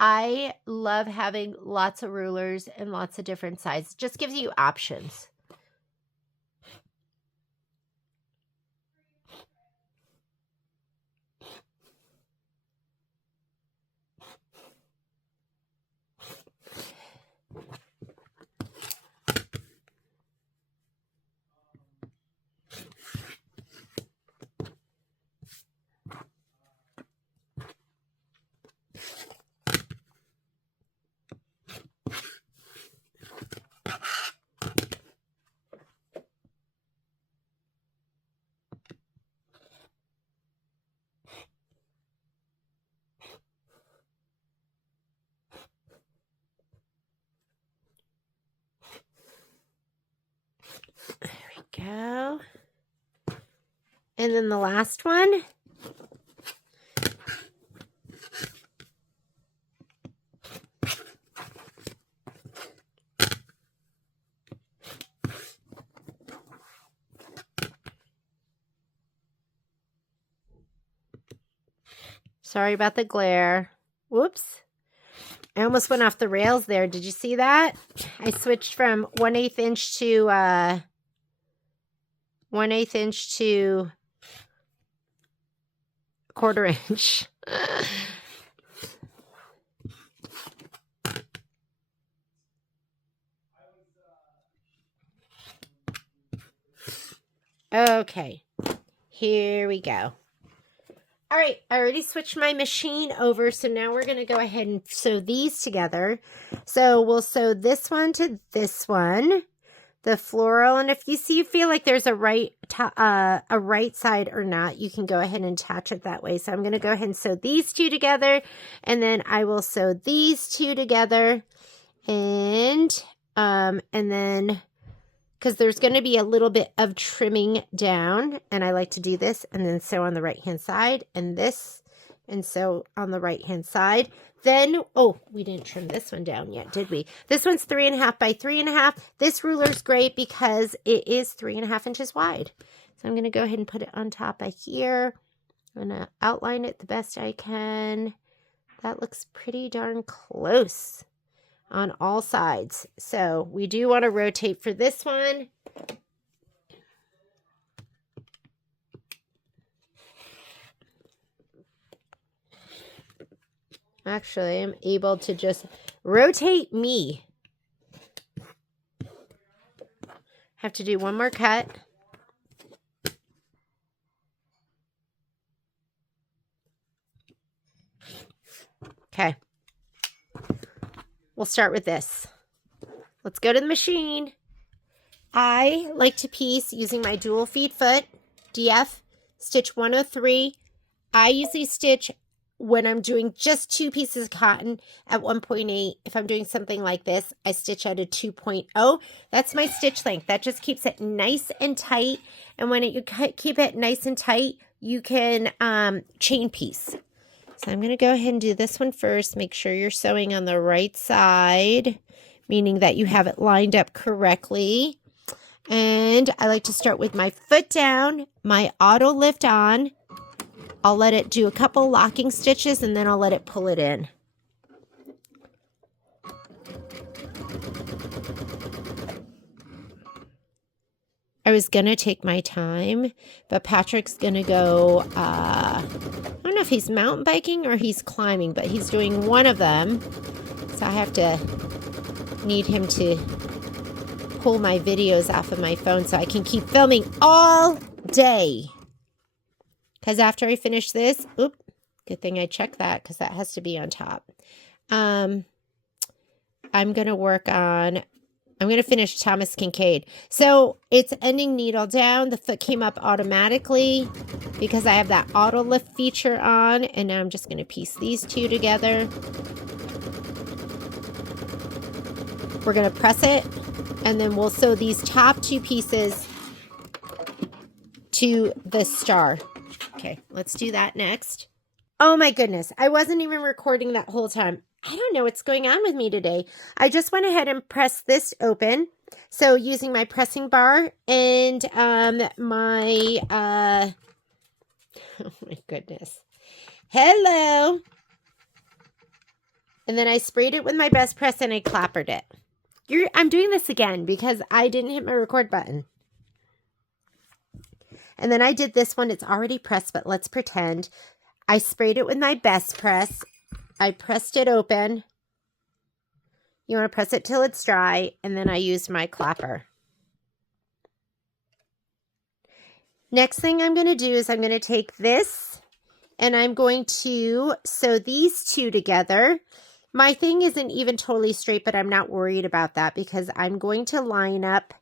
I love having lots of rulers and lots of different sizes. It just gives you options. There we go. And then the last one. Sorry about the glare. Whoops. I almost went off the rails there. Did you see that? I switched from 1/8 inch to 1/8 inch to 1/4 inch. Okay, here we go. All right, I already switched my machine over, so now we're going to go ahead and sew these together. So we'll sew this one to this one, the floral, and if you feel like there's a right side or not, you can go ahead and attach it that way. So I'm going to go ahead and sew these two together, and then I will sew these two together, and then because there's going to be a little bit of trimming down, and I like to do this and then sew on the right hand side, and this, and sew on the right hand side. Then, oh, we didn't trim this one down yet, did we? This one's 3.5 by 3.5. This ruler's great because it is 3.5 inches wide. So I'm going to go ahead and put it on top of here. I'm going to outline it the best I can. That looks pretty darn close on all sides. So we do want to rotate for this one. Actually, I'm able to just rotate me. Have to do one more cut. Okay. We'll start with this. Let's go to the machine. I like to piece using my dual feed foot, DF, stitch 103. I usually stitch when I'm doing just 2 pieces of cotton at 1.8. If I'm doing something like this, I stitch at a 2.0. That's my stitch length. That just keeps it nice and tight. And when you keep it nice and tight, you can chain piece. So I'm going to go ahead and do this one first. Make sure you're sewing on the right side, meaning that you have it lined up correctly. And I like to start with my foot down, my auto lift on. I'll let it do a couple locking stitches, and then I'll let it pull it in. I was going to take my time, but Patrick's going to go, I don't know if he's mountain biking or he's climbing, but he's doing one of them. So I have to need him to pull my videos off of my phone so I can keep filming all day. Because after I finish this, good thing I checked that because that has to be on top. I'm going to finish Thomas Kincaid. So it's ending needle down. The foot came up automatically because I have that auto lift feature on. And now I'm just going to piece these two together. We're going to press it. And then we'll sew these top 2 pieces to the star. Okay, let's do that next. Oh my goodness, I wasn't even recording that whole time. I don't know what's going on with me today. I just went ahead and pressed this open. So using my pressing bar and my, oh my goodness. Hello. And then I sprayed it with my best press and I clappered it. I'm doing this again because I didn't hit my record button. And then I did this one. It's already pressed, but let's pretend. I sprayed it with my best press. I pressed it open. You want to press it till it's dry, and then I used my clapper. Next thing I'm going to do is I'm going to take this, and I'm going to sew these two together. My thing isn't even totally straight, but I'm not worried about that because I'm going to line up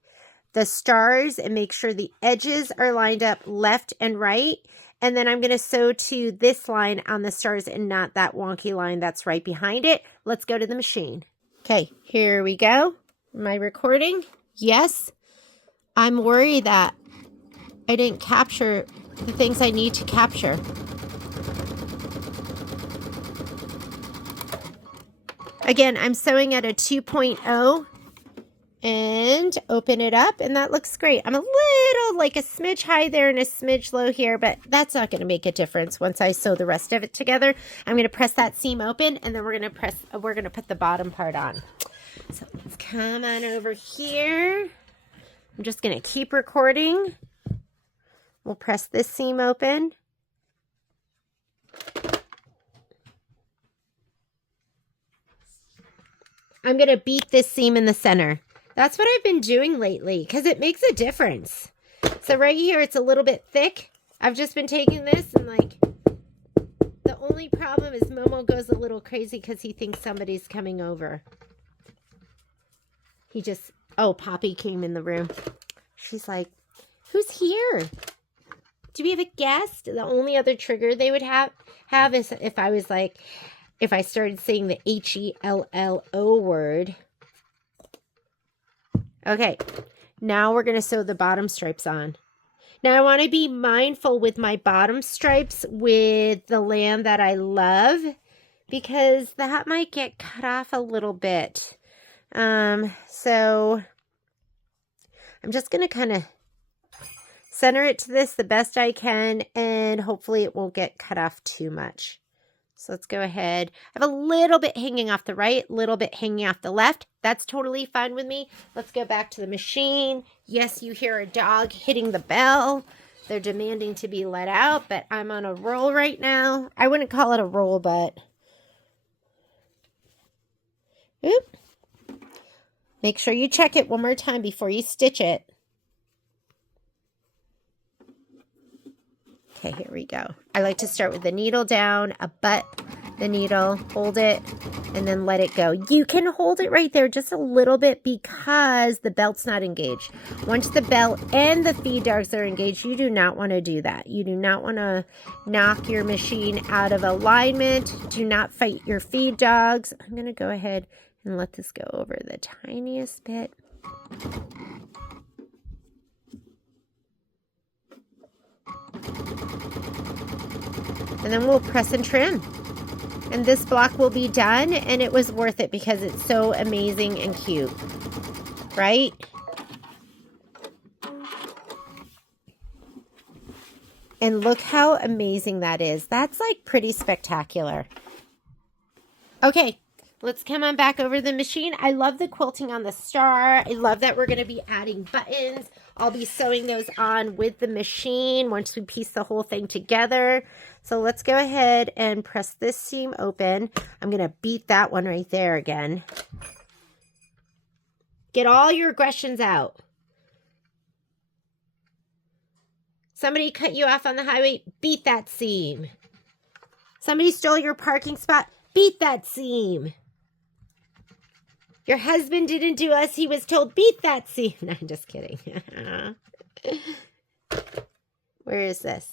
the stars and make sure the edges are lined up left and right. And then I'm going to sew to this line on the stars and not that wonky line that's right behind it. Let's go to the machine. Okay, here we go. Am I recording? Yes. I'm worried that I didn't capture the things I need to capture. Again, I'm sewing at a 2.0. And open it up, and that looks great. I'm a little, like a smidge high there and a smidge low here, but that's not going to make a difference once I sew the rest of it together. I'm going to press that seam open, and then we're going to put the bottom part on. So let's come on over here. I'm just going to keep recording We'll press this seam open. I'm going to beat this seam in the center. That's what I've been doing lately because it makes a difference. So right here, it's a little bit thick. I've just been taking this and like, the only problem is Momo goes a little crazy because he thinks somebody's coming over. He just, oh, Poppy came in the room. She's like, who's here? Do we have a guest? The only other trigger they would have is if I was like, if I started saying the H-E-L-L-O word. Okay, now we're going to sew the bottom stripes on. Now I want to be mindful with my bottom stripes with the lamb that I love because that might get cut off a little bit. So I'm just going to kind of center it to this the best I can, and hopefully it won't get cut off too much. So let's go ahead. I have a little bit hanging off the right, little bit hanging off the left. That's totally fine with me. Let's go back to the machine. Yes, you hear a dog hitting the bell. They're demanding to be let out, but I'm on a roll right now. I wouldn't call it a roll, but... Oop. Make sure you check it one more time before you stitch it. Okay, here we go. I like to start with the needle down, butt the needle, hold it, and then let it go. You can hold it right there just a little bit because the belt's not engaged. Once the belt and the feed dogs are engaged, you do not want to do that. You do not want to knock your machine out of alignment. Do not fight your feed dogs. I'm going to go ahead and let this go over the tiniest bit. And then we'll press and trim. And this block will be done, and it was worth it because it's so amazing and cute. Right? And look how amazing that is. That's like pretty spectacular. Okay, let's come on back over the machine. I love the quilting on the star. I love that we're going to be adding buttons. I'll be sewing those on with the machine once we piece the whole thing together. So let's go ahead and press this seam open. I'm going to beat that one right there again. Get all your aggressions out. Somebody cut you off on the highway, beat that seam. Somebody stole your parking spot, beat that seam. Your husband didn't do as he was told, beat that seam. No, I'm just kidding. Where is this?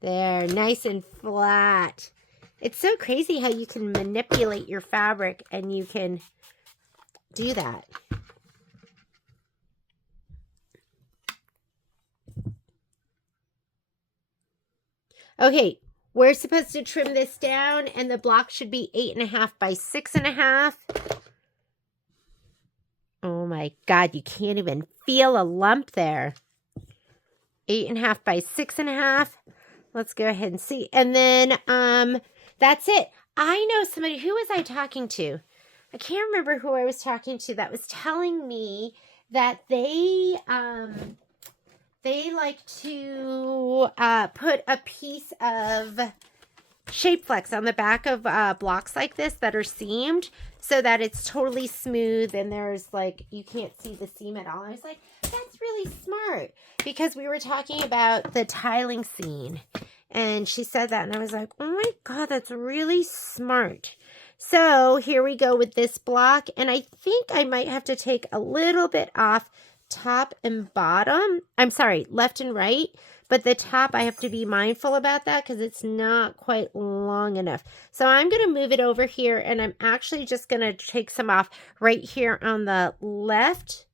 There, nice and flat. It's so crazy how you can manipulate your fabric and you can do that. Okay, we're supposed to trim this down, and the block should be 8.5 by 6.5. Oh my God, you can't even feel a lump there. 8.5 by 6.5. Let's go ahead and see. And then that's it. I know somebody, who was I talking to? I can't remember who I was talking to that was telling me that they like to put a piece of shape flex on the back of blocks like this that are seamed so that it's totally smooth and there's like, you can't see the seam at all. I was like, that's really smart, because we were talking about the tiling scene and she said that and I was like, oh my God, that's really smart. So here we go with this block, and I think I might have to take a little bit off top and bottom. I'm sorry, left and right, but the top I have to be mindful about that because it's not quite long enough. So I'm going to move it over here, and I'm actually just going to take some off right here on the left.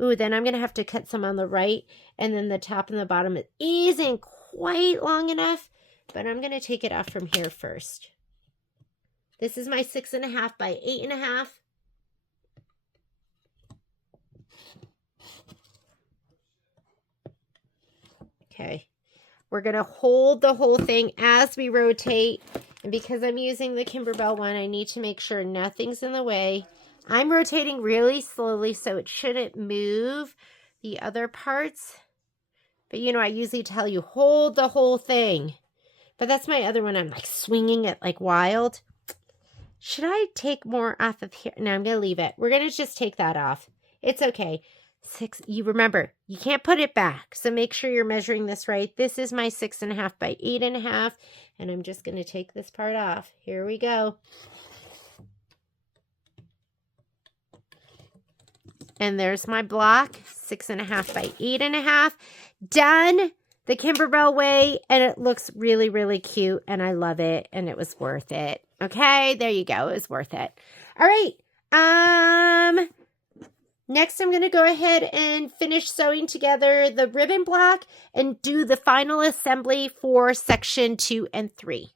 Ooh, then I'm going to have to cut some on the right, and then the top and the bottom, it isn't quite long enough, but I'm going to take it off from here first. This is my 6.5 by 8.5. Okay, we're going to hold the whole thing as we rotate. And because I'm using the Kimberbell one, I need to make sure nothing's in the way. I'm rotating really slowly so it shouldn't move the other parts. But you know, I usually tell you, hold the whole thing. But that's my other one. I'm like swinging it like wild. Should I take more off of here? No, I'm going to leave it. We're going to just take that off. It's okay. 6, you remember, you can't put it back. So make sure you're measuring this right. This is my 6.5 by 8.5. And I'm just going to take this part off. Here we go. And there's my block, 6.5 by 8.5. Done the Kimberbell way, and it looks really, really cute, and I love it, and it was worth it. Okay, there you go. It was worth it. All right. Next, I'm going to go ahead and finish sewing together the ribbon block and do the final assembly for section 2 and 3.